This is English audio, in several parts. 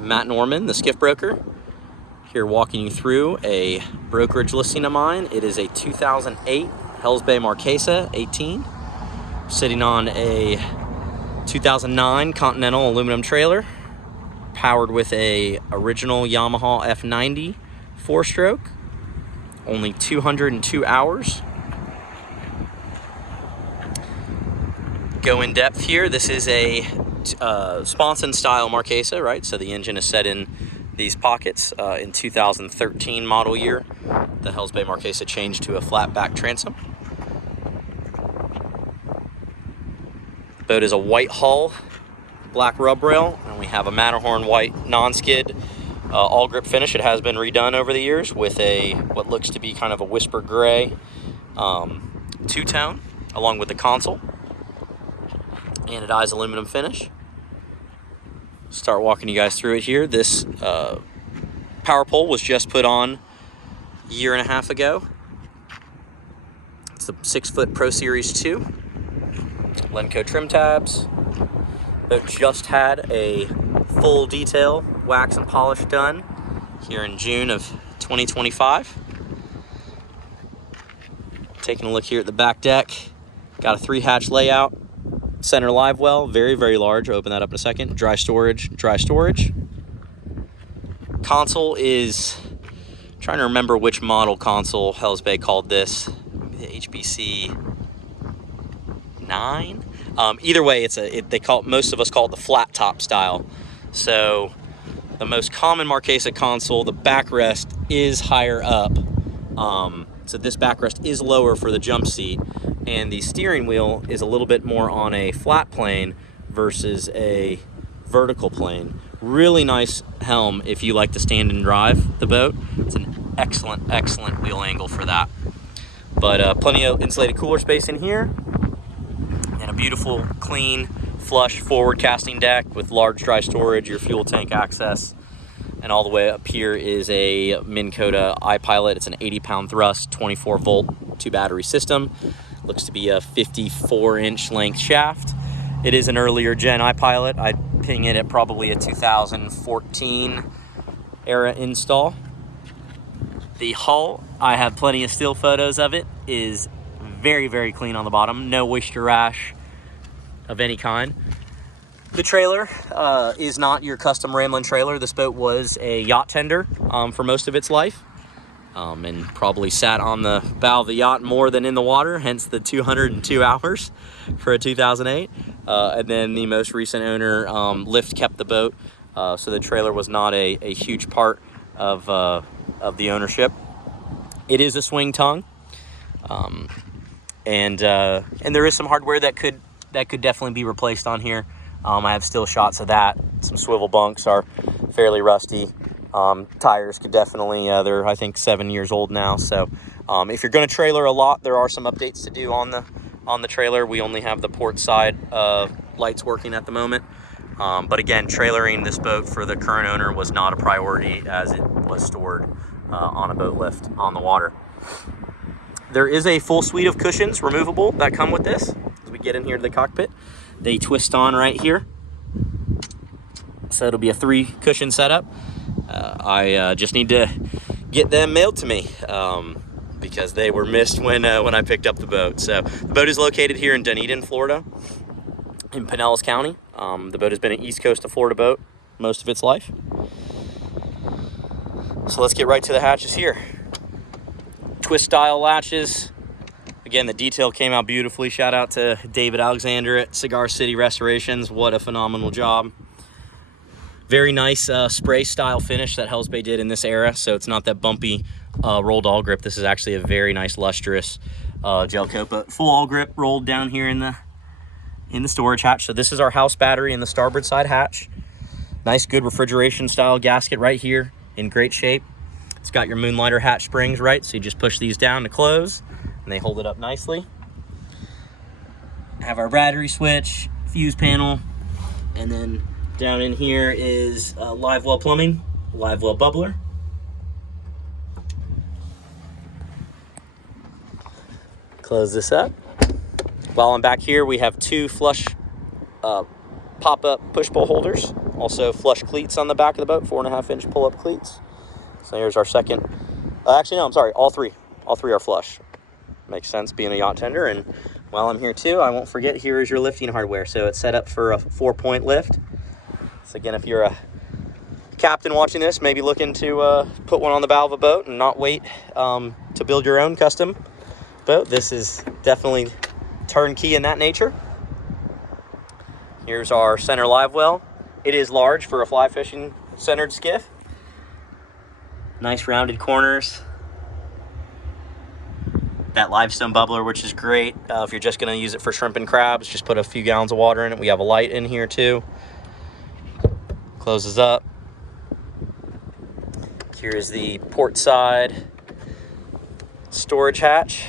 Matt Norman, the skiff broker, here walking you through a brokerage listing of mine. It is a 2008 Hells Bay Marquesa 18, sitting on a 2009 Continental aluminum trailer, powered with a original Yamaha F90 Four-stroke, only 202 hours. Go in depth here. This is a sponson style Marquesa, right? So the engine is set in these pockets. In 2013 model year, the Hells Bay Marquesa changed to a flat back transom. The boat is a white hull, black rub rail, and we have a Matterhorn white non-skid Awlgrip finish. It has been redone over the years with a what looks to be kind of a whisper gray two-tone, along with the console. Anodized aluminum finish. Start walking you guys through it here. This power pole was just put on a year and a half ago. It's the 6-foot Pro Series 2. Lenco trim tabs. Boat just had a full detail wax and polish done here in June of 2025. Taking a look here at the back deck. Got a 3-hatch layout. Center live well, very, very large. I'll open that up in a second. Dry storage, dry storage. Console is, I'm trying to remember which model console Hells Bay called this. The HBC 9? Either way, most of us call it the flat top style. So the most common Marquesa console, the backrest is higher up. So this backrest is lower for the jump seat, and the steering wheel is a little bit more on a flat plane versus a vertical plane. Really nice helm if you like to stand and drive the boat. It's an excellent, excellent wheel angle for that. But plenty of insulated cooler space in here, and a beautiful, clean, flush forward casting deck with large dry storage, your fuel tank access. And all the way up here is a Minn Kota iPilot. It's an 80-pound thrust, 24-volt, 2-battery system. Looks to be a 54-inch length shaft. It is an earlier gen iPilot. I'd ping it at probably a 2014 era install. The hull, I have plenty of still photos of it, is very, very clean on the bottom. No oyster rash of any kind. The trailer is not your custom Ramblin' trailer. This boat was a yacht tender for most of its life, and probably sat on the bow of the yacht more than in the water, hence the 202 hours for a 2008. And then the most recent owner lift kept the boat, so the trailer was not a huge part of the ownership. It is a swing tongue, and there is some hardware that could definitely be replaced on here. I have still shots of that. Some swivel bunks are fairly rusty. Tires could definitely, they're I think 7 years old now. So if you're going to trailer a lot, there are some updates to do on the trailer. We only have the port side lights working at the moment. But again, trailering this boat for the current owner was not a priority, as it was stored on a boat lift on the water. There is a full suite of cushions removable that come with this. As we get in here to the cockpit, they twist on right here, so it'll be a 3-cushion setup. I just need to get them mailed to me because they were missed when I picked up the boat. So the boat is located here in Dunedin, Florida, in Pinellas County. The boat has been an East Coast of Florida boat most of its life. So let's get right to the hatches here. Twist style latches. Again, the detail came out beautifully. Shout out to David Alexander at Cigar City Restorations. What a phenomenal job. Very nice spray style finish that Hells Bay did in this era. So it's not that bumpy rolled Awlgrip. This is actually a very nice lustrous gel coat, but full Awlgrip rolled down here in the storage hatch. So this is our house battery in the starboard side hatch. Nice, good refrigeration style gasket right here in great shape. It's got your Moonlighter hatch springs, right? So you just push these down to close, and they hold it up nicely. Have our battery switch, fuse panel, and then down in here is live well plumbing, live well bubbler. Close this up. While I'm back here, we have 2 flush pop-up push-pull holders Also flush cleats on the back of the boat, 4.5-inch pull-up cleats. So here's our second. Actually, no, I'm sorry. All three are flush. Makes sense being a yacht tender. And while I'm here too, I won't forget, here is your lifting hardware. So it's set up for a 4-point lift. So again, if you're a captain watching this, maybe looking to put one on the bow of a boat and not wait to build your own custom boat, this is definitely turnkey in that nature. Here's our center live well. It is large for a fly fishing centered skiff. Nice rounded corners. That limestone bubbler, which is great. If you're just going to use it for shrimp and crabs, just put a few gallons of water in it. We have a light in here too. Closes up. Here's the port side storage hatch.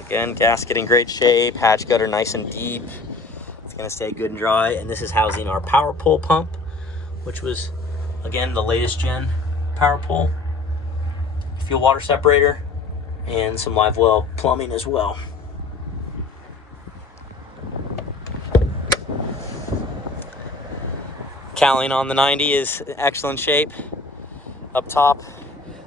Again, gasket in great shape. Hatch gutter nice and deep. It's going to stay good and dry. And this is housing our power pull pump, which was, again, the latest gen power pull. Fuel water separator. And some live well plumbing as well. Cowling on the 90 is in excellent shape. Up top,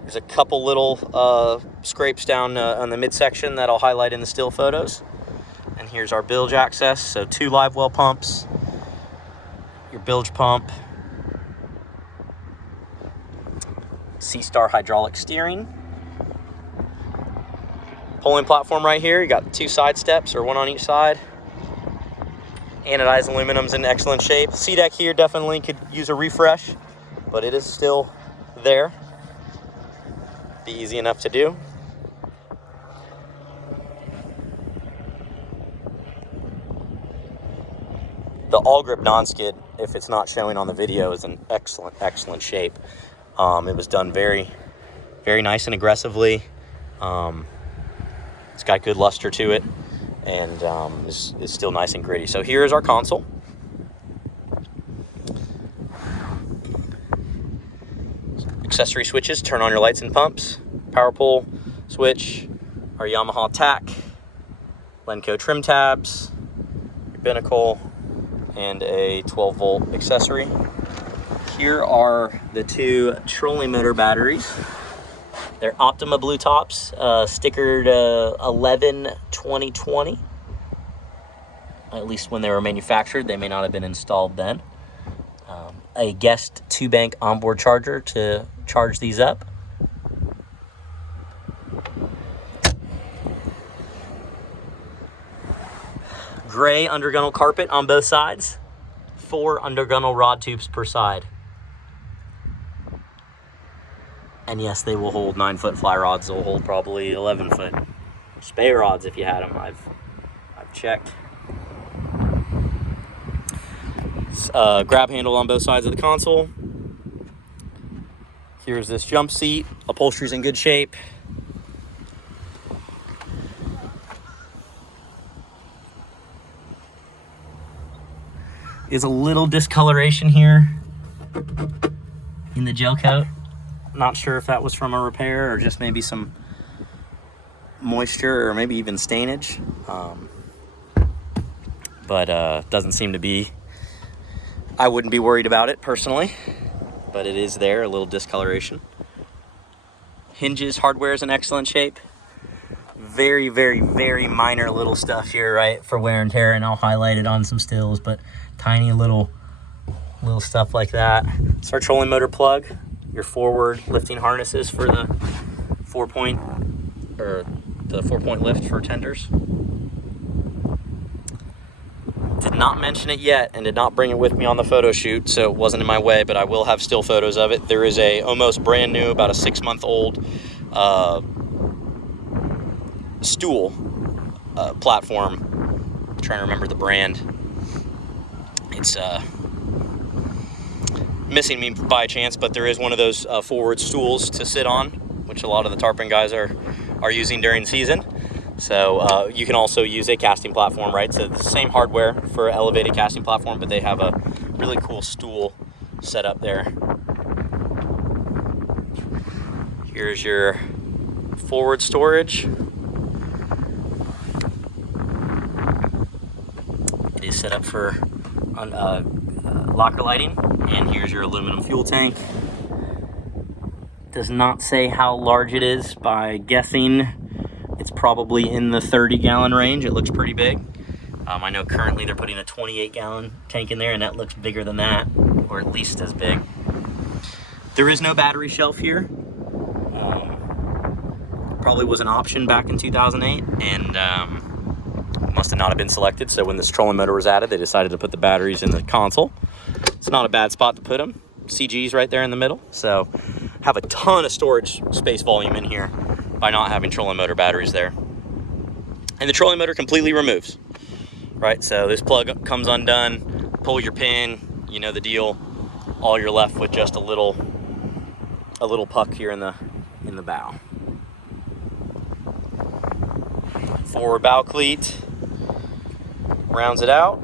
there's a couple little scrapes down on the midsection that I'll highlight in the still photos. And here's our bilge access. So 2 live well pumps, your bilge pump, C-Star hydraulic steering. Pulling platform right here. You got 2 side steps, or 1 on each side. Anodized aluminum's in excellent shape. Sea deck here definitely could use a refresh, but it is still there. Be easy enough to do. The Awlgrip non-skid, if it's not showing on the video, is in excellent shape. It was done very, very nice and aggressively. It's got good luster to it, and is still nice and gritty. So here is our console. Accessory switches, turn on your lights and pumps. Power pull switch, our Yamaha tack, Lenco trim tabs, your binnacle, and a 12-volt accessory. Here are the 2 trolling motor batteries. They're Optima blue tops, stickered 11-2020. At least when they were manufactured. They may not have been installed then. A guest 2-bank onboard charger to charge these up. Gray undergunnel carpet on both sides. 4 undergunnel rod tubes per side. And yes, they will hold 9-foot fly rods. They'll hold probably 11-foot spay rods if you had them. I've checked. Grab handle on both sides of the console. Here's this jump seat. Upholstery's in good shape. Is a little discoloration here in the gel coat. Not sure if that was from a repair or just maybe some moisture or maybe even stainage. But doesn't seem to be. I wouldn't be worried about it personally, but it is there, a little discoloration. Hinges, hardware is in excellent shape. Very, very, very minor little stuff here, right, for wear and tear, and I'll highlight it on some stills, but tiny little stuff like that. It's our trolling motor plug. Your forward lifting harnesses for the 4-point lift for tenders. Did not mention it yet and did not bring it with me on the photo shoot, so it wasn't in my way, but I will have still photos of it. There is a almost brand new, about a 6-month-old Stool platform. I'm trying to remember the brand. It's missing me by chance, but there is one of those forward stools to sit on, which a lot of the tarpon guys are using during season. So you can also use a casting platform, right? So the same hardware for elevated casting platform, but they have a really cool stool set up there. Here's your forward storage. It is set up for locker lighting, and here's your aluminum fuel tank. Does not say how large it is. By guessing, it's probably in the 30-gallon range. It looks pretty big. I know currently they're putting a 28-gallon tank in there, and that looks bigger than that, or at least as big. There is no battery shelf here. Probably was an option back in 2008, and must have not have been selected. So when this trolling motor was added, they decided to put the batteries in the console. It's not a bad spot to put them. CG's right there in the middle, so have a ton of storage space volume in here by not having trolling motor batteries there. And the trolling motor completely removes, right? So this plug comes undone, pull your pin, you know the deal. All you're left with just a little puck here in the bow. Forward bow cleat rounds it out.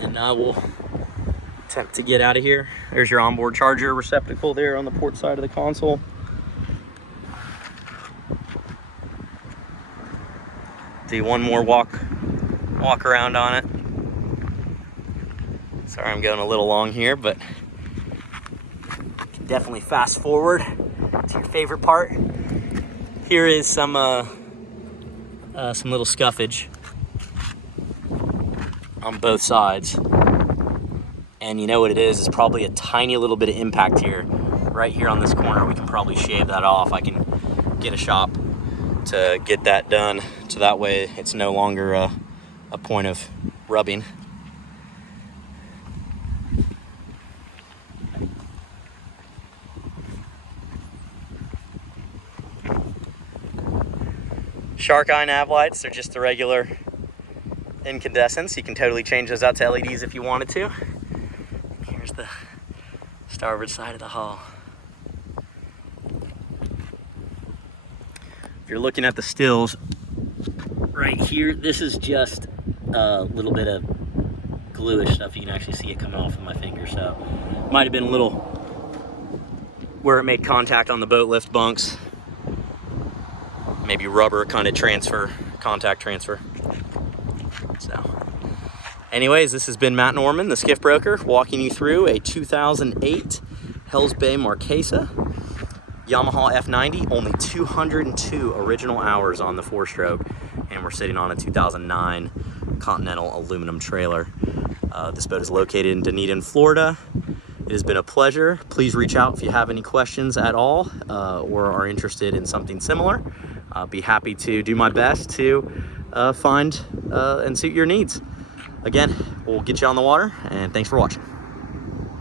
And I will attempt to get out of here. There's your onboard charger receptacle there on the port side of the console. Do one more walk around on it. Sorry, I'm going a little long here, but you can definitely fast forward to your favorite part. Here is some little scuffage on both sides. And you know what it is? It's probably a tiny little bit of impact here. Right here on this corner, we can probably shave that off. I can get a shop to get that done, so that way it's no longer a point of rubbing. Shark eye nav lights, they're just the regular incandescents. You can totally change those out to LEDs if you wanted to. Here's the starboard side of the hull. If you're looking at the stills right here, this is just a little bit of gluish stuff. You can actually see it coming off of my finger, so might have been a little where it made contact on the boat lift bunks. Maybe rubber kind of contact transfer. So anyways, this has been Matt Norman, the skiff broker, walking you through a 2008 Hells Bay Marquesa Yamaha F90, only 202 original hours on the four-stroke, and we're sitting on a 2009 Continental aluminum trailer. This boat is located in Dunedin, Florida. It has been a pleasure. Please reach out if you have any questions at all or are interested in something similar. I'll be happy to do my best to find and suit your needs. Again, we'll get you on the water, and thanks for watching.